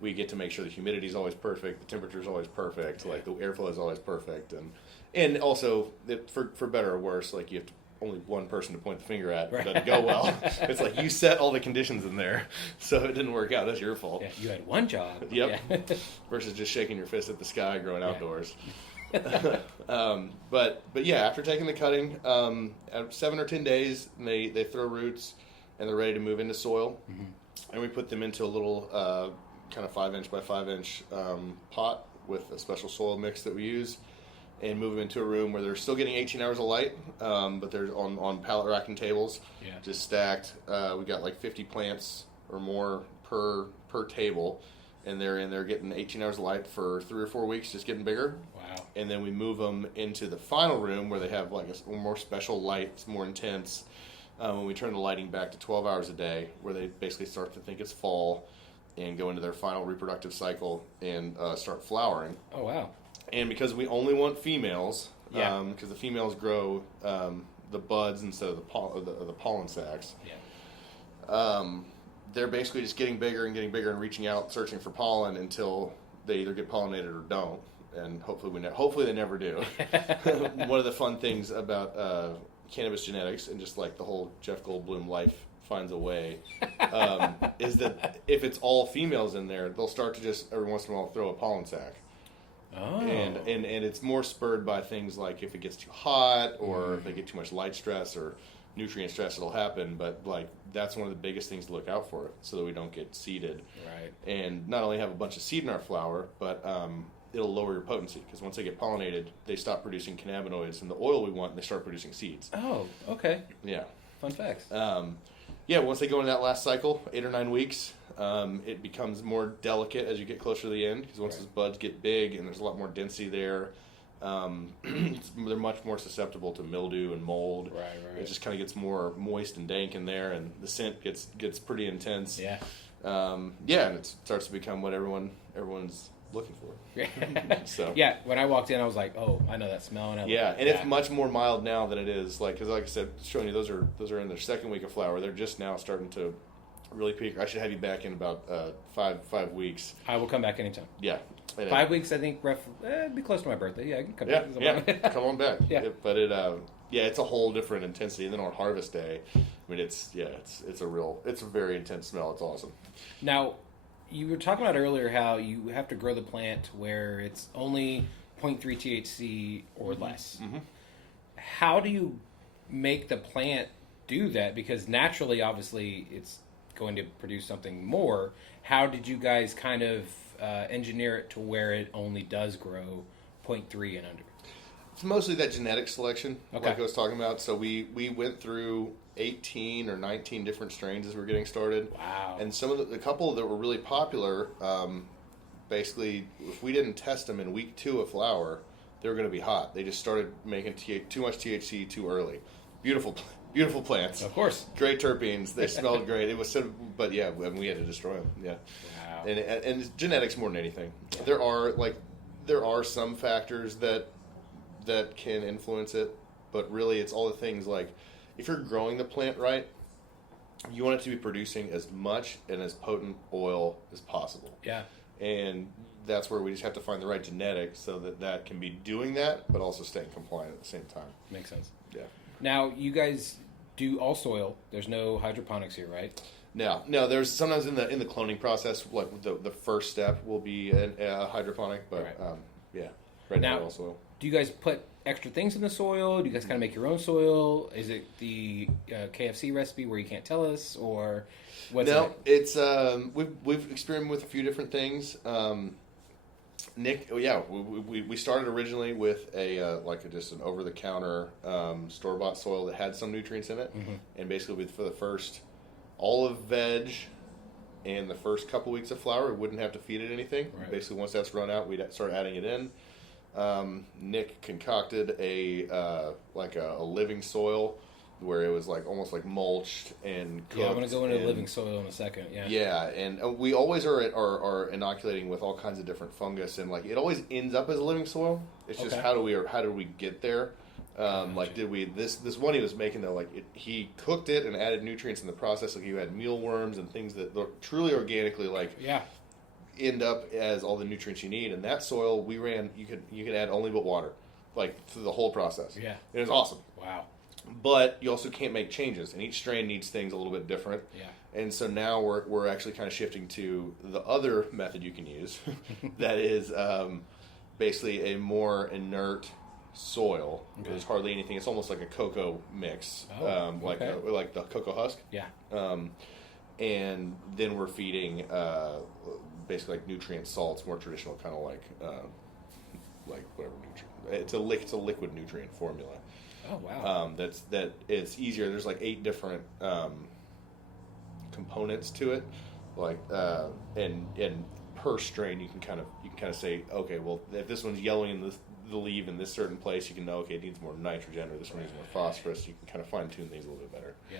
we get to make sure the humidity is always perfect, the temperature is always perfect, like the airflow is always perfect, and also for better or worse, like you have only one person to point the finger at. It doesn't go well. It's like you set all the conditions in there, so it didn't work out. That's your fault. Yeah, you had one job. Yep. Yeah. Versus just shaking your fist at the sky growing outdoors. But yeah, after taking the cutting, at 7 or 10 days, they throw roots and they're ready to move into soil, and we put them into a little kind of 5-inch by 5-inch pot with a special soil mix that we use, and move them into a room where they're still getting 18 hours of light, but they're on pallet racking tables, just stacked. We got like 50 plants or more per table, and they're in there getting 18 hours of light for 3 or 4 weeks, just getting bigger. Wow. And then we move them into the final room where they have like a more special light, it's more intense. When we turn the lighting back to 12 hours a day, where they basically start to think it's fall and go into their final reproductive cycle and start flowering. Oh, wow. And because we only want females, because the females grow the buds instead of the pollen sacs, they're basically just getting bigger and reaching out, searching for pollen until they either get pollinated or don't. And hopefully they never do. One of the fun things about cannabis genetics and just like the whole Jeff Goldblum life finds a way is that if it's all females in there, they'll start to just every once in a while throw a pollen sac. Oh. And it's more spurred by things like if it gets too hot or if they get too much light stress or nutrient stress, it'll happen. But like that's one of the biggest things to look out for, so that we don't get seeded. Right. And not only have a bunch of seed in our flower, but it'll lower your potency, because once they get pollinated, they stop producing cannabinoids and the oil we want, and they start producing seeds. Oh, okay. Yeah. Fun facts. Once they go into that last cycle, 8 or 9 weeks, it becomes more delicate as you get closer to the end, because once those buds get big and there's a lot more density there, they're much more susceptible to mildew and mold. Right. It just kind of gets more moist and dank in there, and the scent gets pretty intense. Yeah. And it starts to become what everyone's looking for. So yeah, when I walked in, I was like, "Oh, I know that smell." And it's much more mild now than it is because, like I said, showing you those are in their second week of flower. They're just now starting to really peak. I should have you back in about 5 weeks. I will come back anytime. Yeah, 5 weeks, I think. It'd be close to my birthday. Yeah, I can come back. Yeah, come on back. Yeah, but it's a whole different intensity. And then on harvest day, I mean, it's a very intense smell. It's awesome. Now, you were talking about earlier how you have to grow the plant where it's only 0.3 THC or less. Mm-hmm. How do you make the plant do that? Because naturally, obviously, it's going to produce something more. How did you guys kind of engineer it to where it only does grow 0.3 and under? It's mostly that genetic selection, like I was talking about. So we went through 18 or 19 different strains as we were getting started. Wow. And some of the couple that were really popular, basically, if we didn't test them in week 2 of flower, they were going to be hot. They just started making too much THC too early. Beautiful plants. Of course. Great terpenes. They smelled great. It was but we had to destroy them. Yeah. Wow. And it's genetics more than anything. Yeah. There are some factors that can influence it, but really it's all the things like if you're growing the plant right, you want it to be producing as much and as potent oil as possible. Yeah. And that's where we just have to find the right genetics so that can be doing that, but also staying compliant at the same time. Makes sense. Yeah. Now, you guys do all soil. There's no hydroponics here, right? No. There's sometimes in the cloning process, like the first step will be a hydroponic, but right now all soil. Do you guys put extra things in the soil? Do you guys kind of make your own soil? Is it the KFC recipe where you can't tell us, or what's No, it's we've experimented with a few different things. Nick, we started originally with just an over-the-counter store-bought soil that had some nutrients in it, and basically for the first olive veg and the first couple weeks of flower, we wouldn't have to feed it anything. Right. Basically, once that's run out, we'd start adding it in. Nick concocted a living soil where it was like almost like mulched and cooked. Yeah, I'm going to go into living soil in a second. Yeah. Yeah, and we always are inoculating with all kinds of different fungus, and like it always ends up as a living soil. It's just how do we get there? Like, did we this one he was making though? Like, he cooked it and added nutrients in the process. Like, you had mealworms and things that look truly organically end up as all the nutrients you need. And that soil we ran, you could add only but water, like through the whole process. Yeah, it was awesome. Wow. But you also can't make changes, and each strain needs things a little bit different. Yeah. And so now we're actually kind of shifting to the other method you can use, that is basically a more inert soil. Okay. There's hardly anything. It's almost like a cocoa mix, like the cocoa husk. Yeah. And then we're feeding basically like nutrient salts, more traditional kind of like whatever nutrient. It's a liquid nutrient formula. Oh wow! That it's easier. There's like 8 different components to it, like and per strain you can kind of say, okay, well, if this one's yellowing in the leaf in this certain place, you can know, okay, it needs more nitrogen, or this one needs more phosphorus. You can kind of fine tune things a little bit better. Yeah.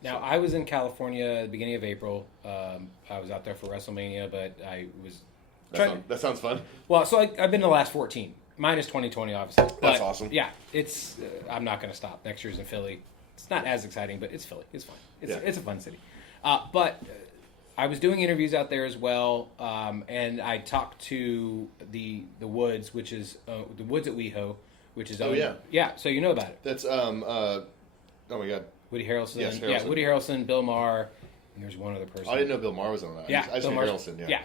Now, I was in California at the beginning of April. I was out there for WrestleMania, but I was. That sounds fun. Well, so I've been to the last 14. Minus 2020, obviously. That's awesome. Yeah, it's. I'm not going to stop. Next year's in Philly. It's not as exciting, but it's Philly. It's fun. It's a fun city. But I was doing interviews out there as well, and I talked to the Woods, which is the Woods at WeHo, which is yeah. So you know about it. That's oh my God, Woody Harrelson. Yes, Harrelson. Yeah, Woody Harrelson, Bill Maher, and there's one other person. I didn't know Bill Maher was on that. Yeah, I just knew Harrelson. Yeah.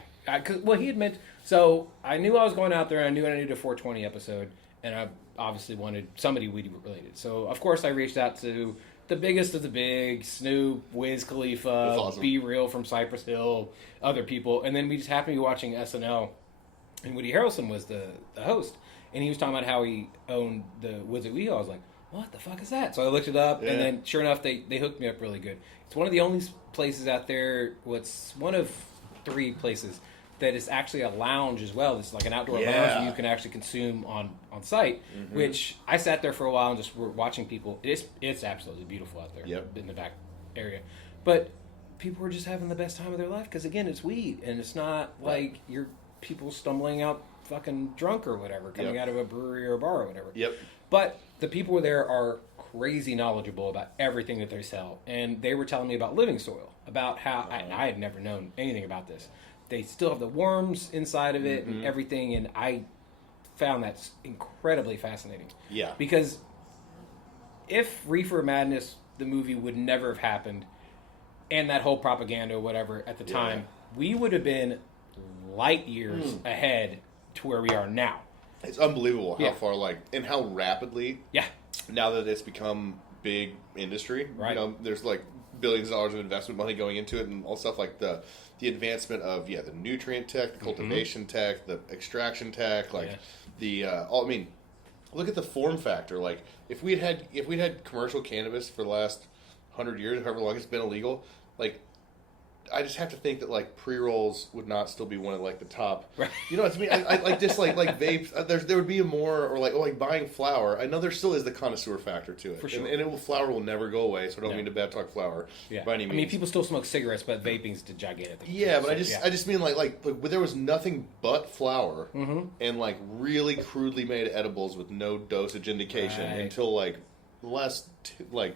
Well, he had meant. So I knew I was going out there, and I knew I needed a 420 episode, and I obviously wanted somebody Weedy related. So of course I reached out to the biggest of the big, Snoop, Wiz Khalifa, awesome. Be Real from Cypress Hill, other people, and then we just happened to be watching SNL, and Woody Harrelson was the host, and he was talking about how he owned the Woods at WeHo. I was like, what the fuck is that? So I looked it up, and then sure enough, they hooked me up really good. It's one of the only places out there. What's one of 3 places that is actually a lounge as well. It's like an outdoor lounge that you can actually consume on site, which I sat there for a while and just were watching people. It's absolutely beautiful out there in the back area. But people were just having the best time of their life because, again, it's weed, and it's not like you're people stumbling out fucking drunk or whatever, coming out of a brewery or a bar or whatever. Yep. But the people there are crazy knowledgeable about everything that they sell. And they were telling me about living soil, about how I had never known anything about this. They still have the worms inside of it and everything, and I found that incredibly fascinating. Yeah. Because if Reefer Madness, the movie, would never have happened, and that whole propaganda or whatever at the time, we would have been light years ahead to where we are now. It's unbelievable how far, and how rapidly. Yeah. Now that it's become big industry, right? There's like billions of dollars of investment money going into it, and all stuff like the advancement of the nutrient tech, the cultivation tech, the extraction tech, I mean, look at the form factor. Like if we'd had commercial cannabis for the last 100 years, however long it's been illegal, like I just have to think that like pre-rolls would not still be one of like the top. Right. You know what I mean? I like just like vapes. There would be a more or like buying flour. I know there still is the connoisseur factor to it. For sure. And flour will never go away. So I don't mean to bad talk flour by any means. I mean, people still smoke cigarettes, but vaping's the gigantic thing. Yeah, but I just mean like there was nothing but flour and like really crudely made edibles with no dosage indication until like the last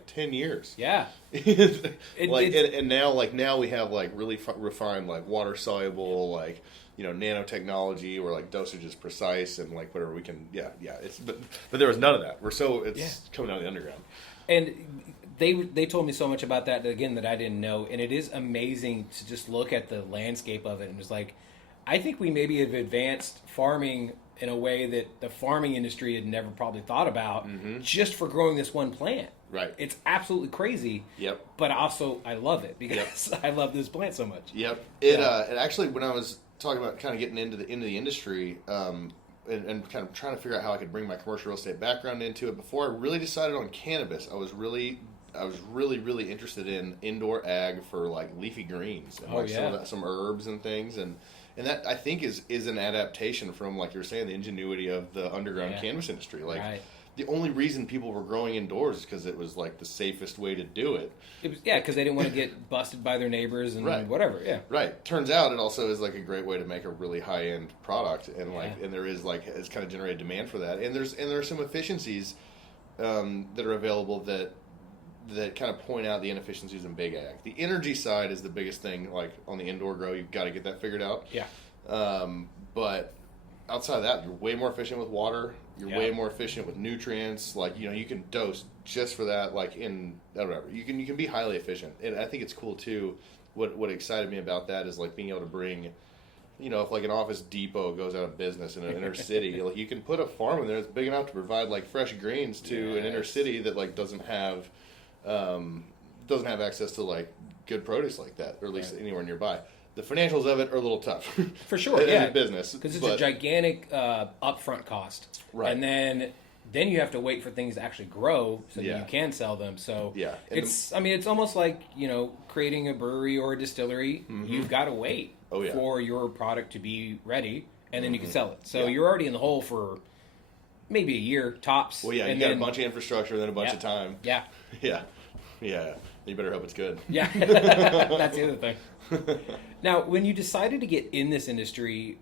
10 years. Yeah. And now we have like really refined like water soluble nanotechnology where like dosage is precise and like whatever we can but there was none of that. It's coming out of the underground. And they told me so much about that again that I didn't know, and it is amazing to just look at the landscape of it and it's like I think we maybe have advanced farming in a way that the farming industry had never probably thought about just for growing this one plant. Right. It's absolutely crazy. Yep. But also, I love it because I love this plant so much. Yep. It actually, when I was talking about kind of getting into the industry and kind of trying to figure out how I could bring my commercial real estate background into it, before I really decided on cannabis, I was really interested in indoor ag for like leafy greens and some herbs and things and that I think is an adaptation from, like you were saying, the ingenuity of the underground cannabis industry. Like the only reason people were growing indoors is because it was like the safest way to do it. It was because they didn't want to get busted by their neighbors and whatever. Yeah, right. Turns out it also is like a great way to make a really high end product, and and there is like it's kind of generated demand for that, and there are some efficiencies that are available that kind of point out the inefficiencies in big ag. The energy side is the biggest thing. Like on the indoor grow, you've got to get that figured out. Yeah. But outside of that, you're way more efficient with water. You're way more efficient with nutrients. Like, you can dose just for that. Like in whatever, you can be highly efficient. And I think it's cool too. What excited me about that is like being able to bring, if like an Office Depot goes out of business in an inner city, like you can put a farm in there that's big enough to provide like fresh greens to an inner city that like doesn't have access to like good produce like that, or at least anywhere nearby. The financials of it are a little tough. For sure, in business. Because it's a gigantic upfront cost. Right. And then you have to wait for things to actually grow so that you can sell them. So it's almost like, creating a brewery or a distillery. You've got to wait for your product to be ready, and then you can sell it. So you're already in the hole for maybe a year, tops. Well, you got a bunch of infrastructure, then a bunch of time. Yeah. Yeah. You better hope it's good. Yeah. That's the other thing. Now, when you decided to get in this industry,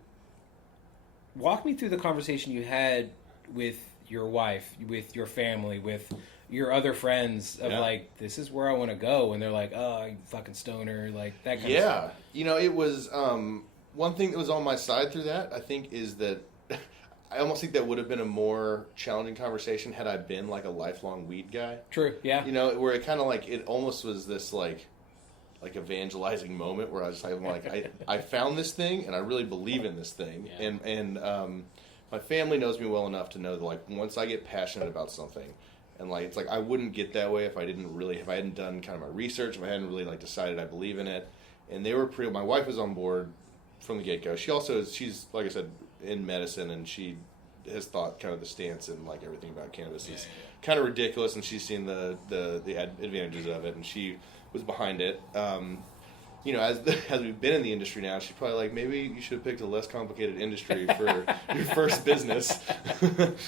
walk me through the conversation you had with your wife, with your family, with your other friends of like, this is where I want to go. And they're like, oh, you fucking stoner, like that kind of stuff. Yeah. It was one thing that was on my side through that, I think, is that I almost think that would have been a more challenging conversation had I been like a lifelong weed guy. True, yeah. Where it kind of like, it almost was this like evangelizing moment where I was like, I found this thing and I really believe in this thing. Yeah. And my family knows me well enough to know that like once I get passionate about something, and like it's like I wouldn't get that way if I hadn't done kind of my research, if I hadn't really like decided I believe in it. And they were my wife was on board from the get-go. She's like I said, in medicine, and she has thought kind of the stance and like everything about cannabis is kind of ridiculous, and she's seen the advantages of it, and she was behind it. As we've been in the industry now, she's probably like, maybe you should have picked a less complicated industry for your first business.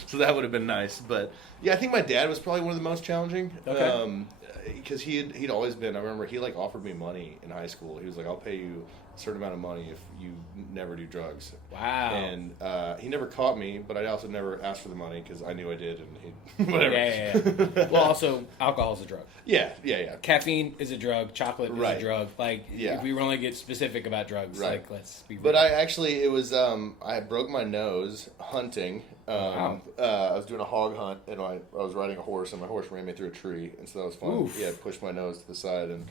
So that would have been nice. But yeah, I think my dad was probably one of the most challenging. Okay. Because he'd always been, I remember he like offered me money in high school. He was like, I'll pay you a certain amount of money if you never do drugs. Wow. And he never caught me, but I also never asked for the money because I knew I did, and whatever. Yeah. Well, also, alcohol is a drug. Yeah. Caffeine is a drug. Chocolate is a drug. Like, if we want to get specific about drugs, like, let's be real. But it was, I broke my nose hunting. I was doing a hog hunt, and I was riding a horse, and my horse ran me through a tree, and so that was fun. Oof. Yeah, I pushed my nose to the side, and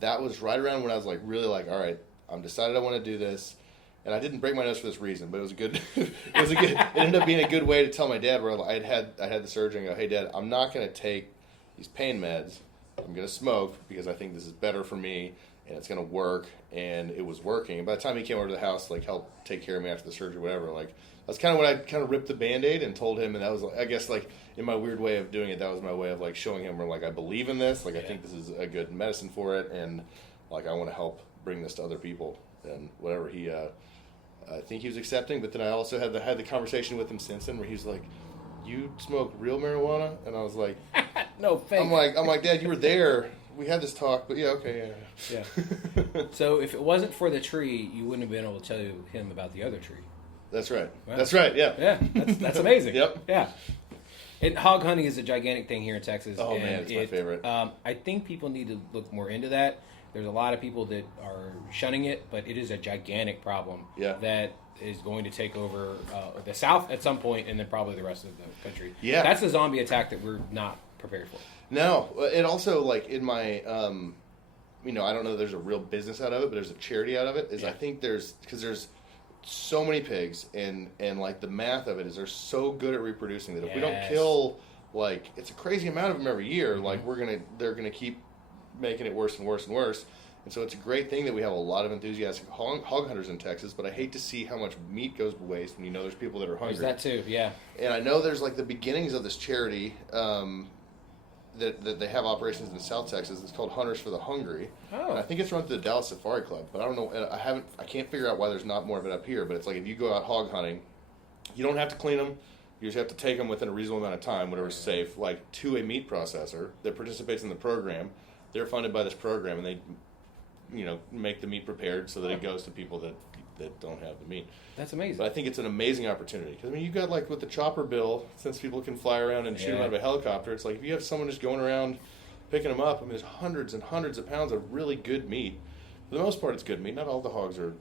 that was right around when I was like really like, all right, I'm decided I want to do this. And I didn't break my nose for this reason, but it was a good. It ended up being a good way to tell my dad where I had the surgery and go, hey Dad, I'm not going to take these pain meds. I'm going to smoke because I think this is better for me and it's going to work. And it was working. And by the time he came over to the house, like help take care of me after the surgery, whatever, like that's kind of when I kind of ripped the Band-Aid and told him. And that was, I guess, like in my weird way of doing it, that was my way of like showing him where like I believe in this, like I think this is a good medicine for it, and like I want to help bring this to other people and whatever he. I think he was accepting, but then I also had the conversation with him since then where he was like, "You smoke real marijuana?" And I was like, "No, fake." I'm like, Dad, you were there. We had this talk, but yeah, okay, yeah. So if it wasn't for the tree, you wouldn't have been able to tell him about the other tree. That's right. Wow. That's right. Yeah. Yeah. That's amazing. Yep. Yeah. And hog hunting is a gigantic thing here in Texas. Oh man, it's my favorite. I think people need to look more into that. There's a lot of people that are shunning it, but it is a gigantic problem that is going to take over the South at some point, and then probably the rest of the country. Yeah, that's a zombie attack that we're not prepared for. No, it also like in my, I don't know. There's a real business out of it, but there's a charity out of it. I think there's so many pigs, and like the math of it is they're so good at reproducing that if we don't kill, like it's a crazy amount of them every year. Mm-hmm. Like they're gonna keep making it worse and worse and worse. And so it's a great thing that we have a lot of enthusiastic hog hunters in Texas, but I hate to see how much meat goes to waste when there's people that are hungry. There's that too, yeah. And I know there's like the beginnings of this charity that they have operations in South Texas. It's called Hunters for the Hungry. Oh. And I think it's run through the Dallas Safari Club, but I don't know. I can't figure out why there's not more of it up here. But it's like if you go out hog hunting, you don't have to clean them. You just have to take them within a reasonable amount of time, whatever's safe, like to a meat processor that participates in the program. They're funded by this program, and they make the meat prepared so that it goes to people that don't have the meat. That's amazing. But I think it's an amazing opportunity because you've got like with the chopper bill, since people can fly around and shoot them out of a helicopter. It's like if you have someone just going around picking them up, there's hundreds and hundreds of pounds of really good meat. For the most part, it's good meat. Not all the hogs are